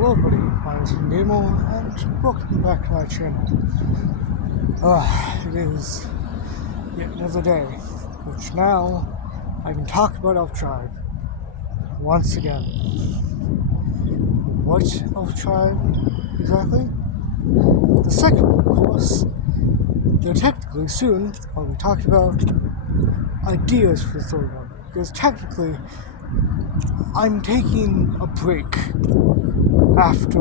Hello everybody, my name is Nemo and welcome back to my channel. It is yet another day, which now I can talk about Elf Tribe once again. What Elf Tribe exactly? The second one, of course. Though technically soon I'll be talking about ideas for the third one, because technically I'm taking a break after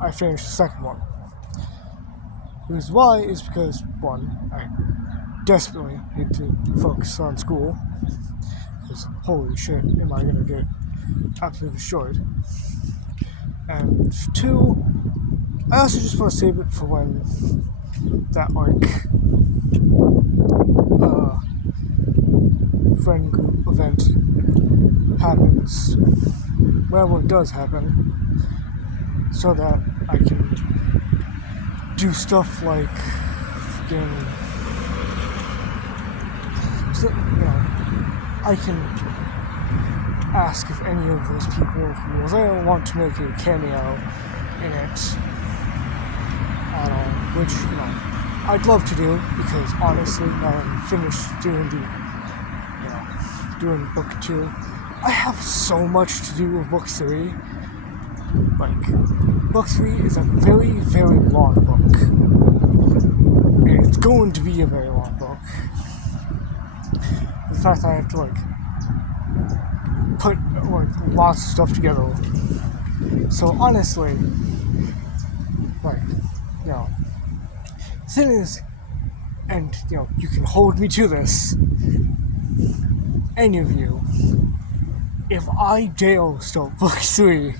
I finish the second one. The reason why is because, one, I desperately need to focus on school, because holy shit, am I gonna get absolutely destroyed. And two, I also just want to save it for when that, friend group event happens, whenever it does happen, so that I can do stuff like I can ask if any of those people who were there want to make a cameo in it, which, I'd love to do, because honestly, now that I'm finished doing doing book 2, I have so much to do with book 3. Book 3 is a very, very long book. And it's going to be a very long book. The fact that I have to, put, lots of stuff together. So, honestly, thing is, and, you can hold me to this, any of you, if I dare start book 3,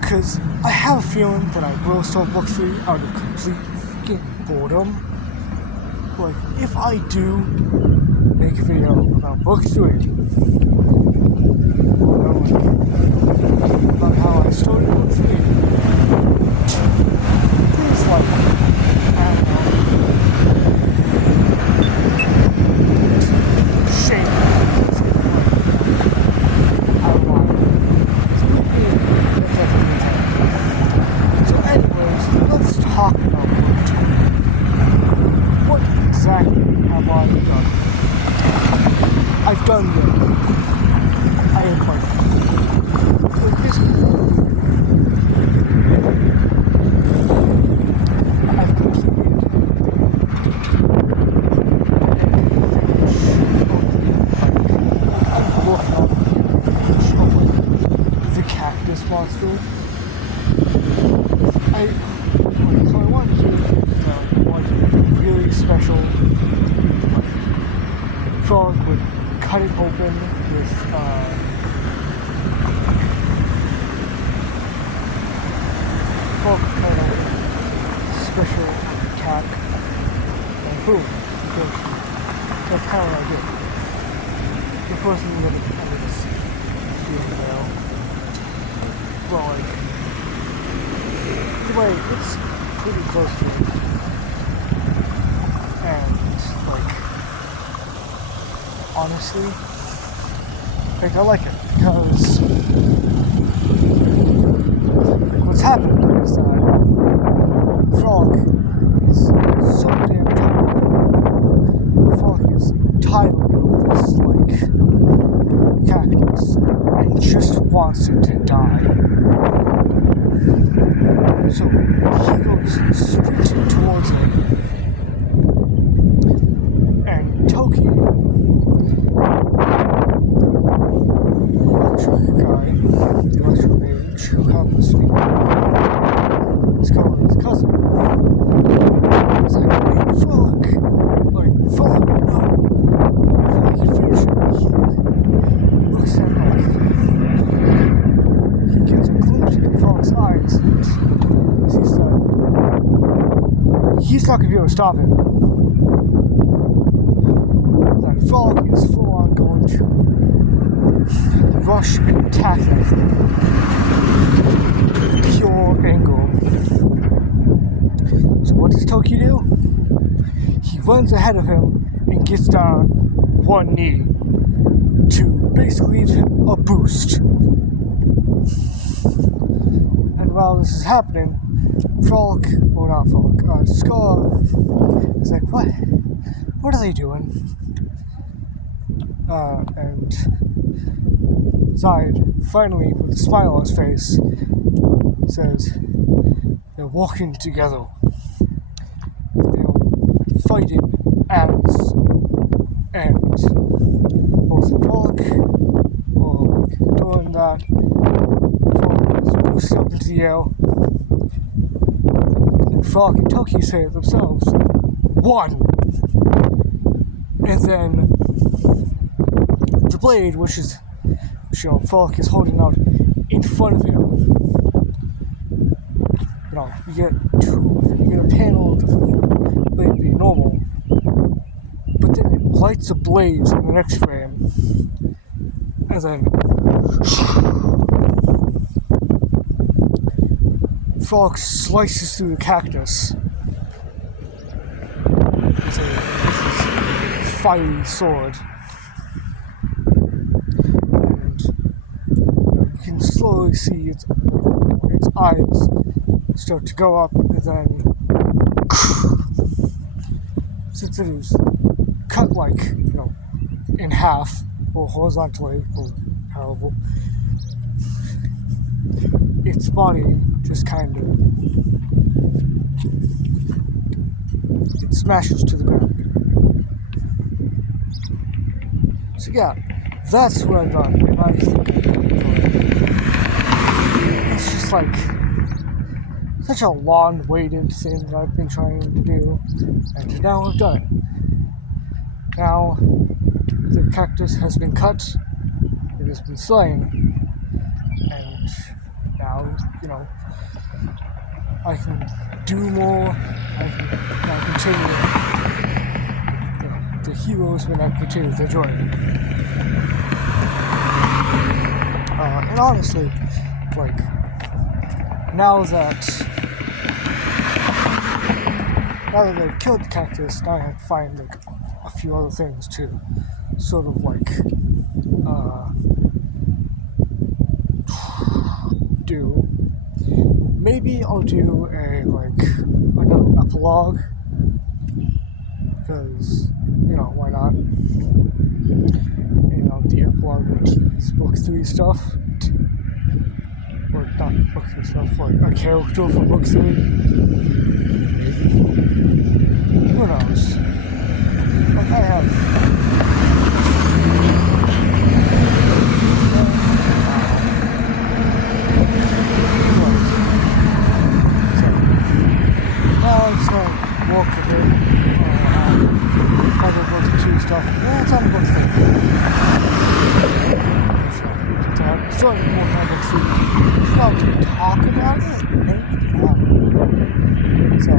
because I have a feeling that I will start book 3 out of complete freaking boredom. If I do make a video about book 3, about how I started book 3, please shame. So anyways, let's talk about book 2. What exactly have I done? I've done good. I am quite good. I've completed the cactus monster. I wanted to do really special. Frog would cut it open with special attack, and boom, that's kind of what I did. The first thing that I would see well, anyway, it's pretty close to it, and honestly, I like it, because what's happened is that Frog is so damn tired. Frog is tired of this, cactus, and just wants it to die. So he goes sprinting towards it, and Toki, the electric mage who happens to be his cousin, is like, wait, Frog, Frog, no, before he finishes it, he looks at, he gets a glimpse in Frog's eyes, and sees that he's not going to be able to stop him. That Frog is full on going to rush and attack that thing. Pure anger. So what does Toki do? He runs ahead of him and gets down one knee to basically give him a boost. And while this is happening, Scar is like, what are they doing? And Zide, finally, with a smile on his face, says, they're walking together. They're fighting as, and both Frog or doing that, Frog is boosted up into the air, and Frog and Toki say it themselves, one! And then the blade, which Frog is holding out in front of him. You get a panel of the blade being normal, but then it lights ablaze in the next frame, and then Frog slices through the cactus with his fiery sword. You can slowly see its eyes start to go up, and then since it is cut in half or horizontally or however, its body just kind of it smashes to the ground. So yeah, that's what I've done, and I think I can enjoy it. It's just such a long-waited thing that I've been trying to do, and now I've done it. Now the cactus has been cut, it has been slain, and now, I can do more, I can now continue, the heroes may not continue their journey. And honestly, now that they've killed the cactus, now I have to find a few other things to sort of do. Maybe I'll do another epilogue, because why not? The epilogue would tease book 3 stuff. Or not book 3 stuff, a character for book 3. Maybe. Who knows? I have. Now I'm just gonna walk a bit. Book 2 stuff. Yeah, it's on book 3. So more on book 3. Probably talk about it, maybe. So,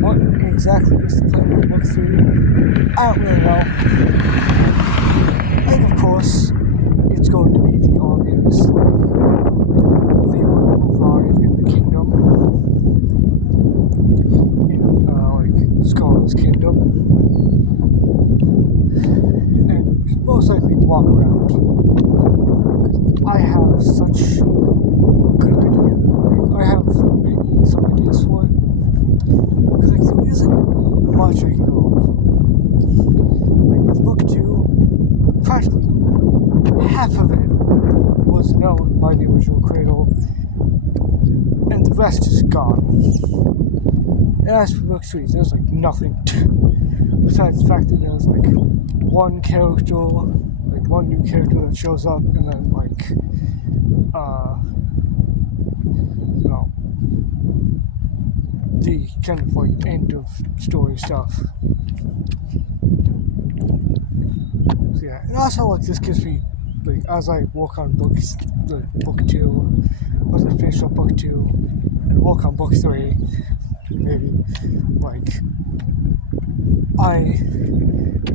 what exactly is the plan of book 3? I don't really know. And of course, it's going to be the obvious. They will arrive in the kingdom, in Scar's kingdom, and most likely walk around. I have such good ideas. I have maybe some ideas for it. Because there isn't much I can go off of. With book 2, practically half of it was known by the original Cradle, and the rest is gone. And as for book 3, there's nothing besides the fact that there's one character, one new character that shows up, and then the kind of end of story stuff. So yeah, and also this gives me as I work on book 2, as I finish up book 2 and work on book 3, maybe I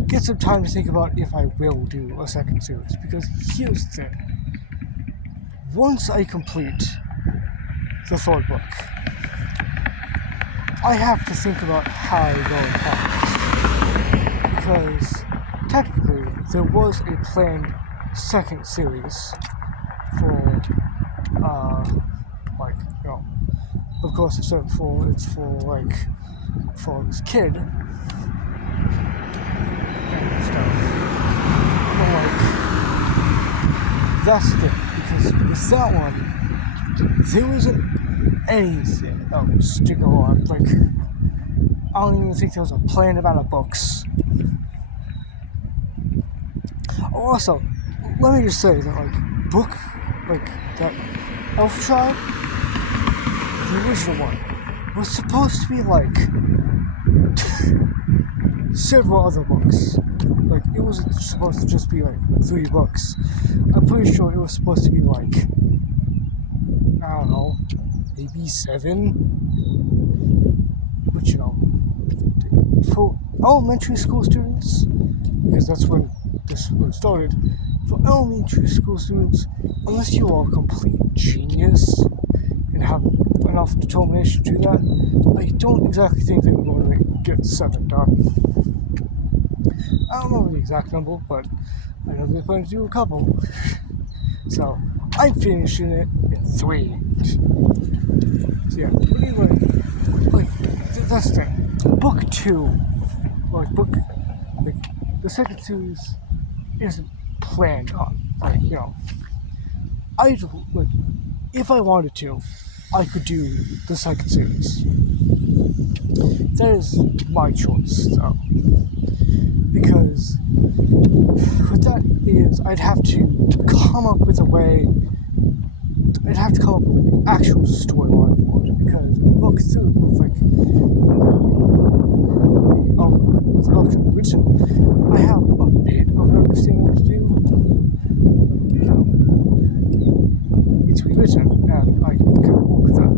get some time to think about if I will do a second series, because here's the thing. Once I complete the 3rd book, I have to think about how I go about this. because technically there was a planned second series for, like, you know, of course it's for for this kid and stuff. But like, that's the thing, because with that one, there wasn't anything else to go on. Like, I don't even think there was a planned amount of books. Also, let me just say that that Elf Tribe, the original one, was supposed to be like several other books. Like, it wasn't supposed to just be like 3 books. I'm pretty sure it was supposed to be like, I don't know, maybe 7. But you know, for elementary school students, because that's when this started, for elementary school students, unless you are a complete genius and have enough determination to do that, I don't exactly think that you're going to get 7 done. I don't know the exact number, but I know they're planning to do a couple. So I'm finishing it in 3. So yeah, but anyway, like, that's the thing. Book 2, the second series isn't planned on. Like, you know, if I wanted to, I could do the second series. That is my choice, though. Because what that is, I'd have to come up with an actual storyline for it. Because book 2, written, I have a bit of an understanding what to do. So, it's rewritten, and I can kind of work with that.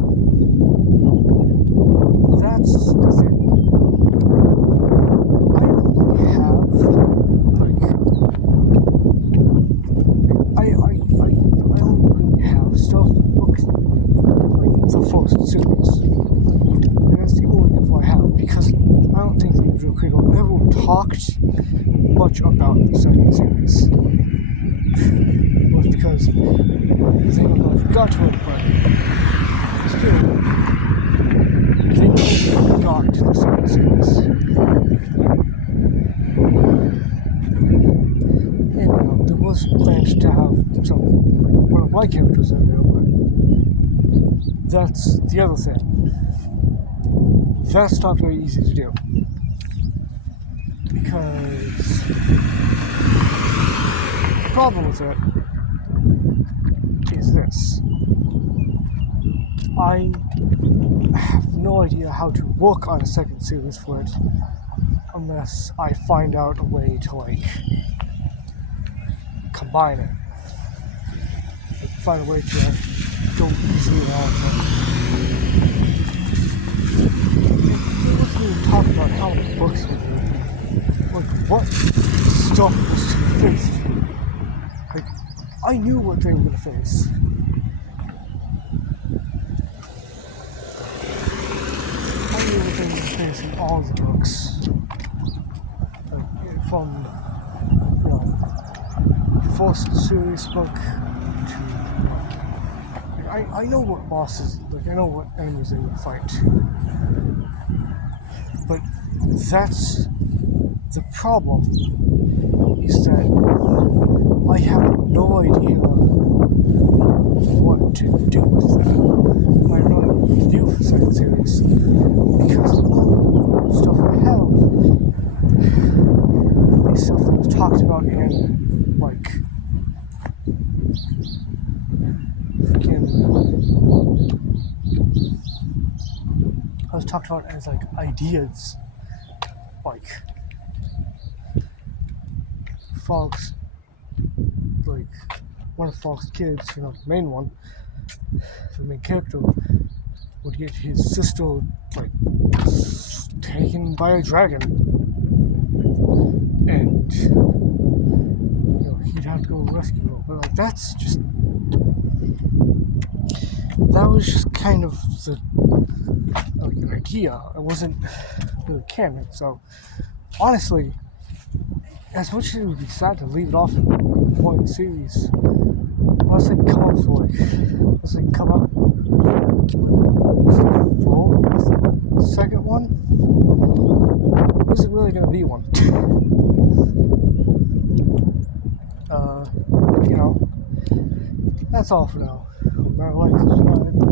That's the thing. I only really have stuff booked, like the first series. And that's the only info I have, because I don't think the Usual Creator ever talked much about the second series. It was because they never got to it, but still, they never got to the second series. And there was plans to have one of my characters in there, but that's the other thing. That's not very easy to do. Because the problem with it is this. I have no idea how to work on a second series for it unless I find out a way to, like, combine it. Like, find a way to go easily around it. We wasn't even talking about how many books we do. Like, what stuff was to be faced. Like, I knew what they were going to face. I knew what they were going to face in all the books. Like, from, you know, first series book to, like, I know what bosses, like, I know what enemies they would fight. But that's the problem, is that I have no idea what to do with that. I don't know what to do for the second series, because the stuff I have is stuff that was talked about in, like, I was talked about as, like, ideas. Like, Fox, like, one of Fox's kids, you know, the main one, the main character, would get his sister, like, taken by a dragon. And, you know, he'd have to go rescue her. But, like, that was just kind of like, an idea. It wasn't really canon. So, honestly, as much as it would be sad to leave it off in one series, once they come up for once they come up full, the second one, isn't really going to be one. You know, that's all for now. Remember, like, subscribe.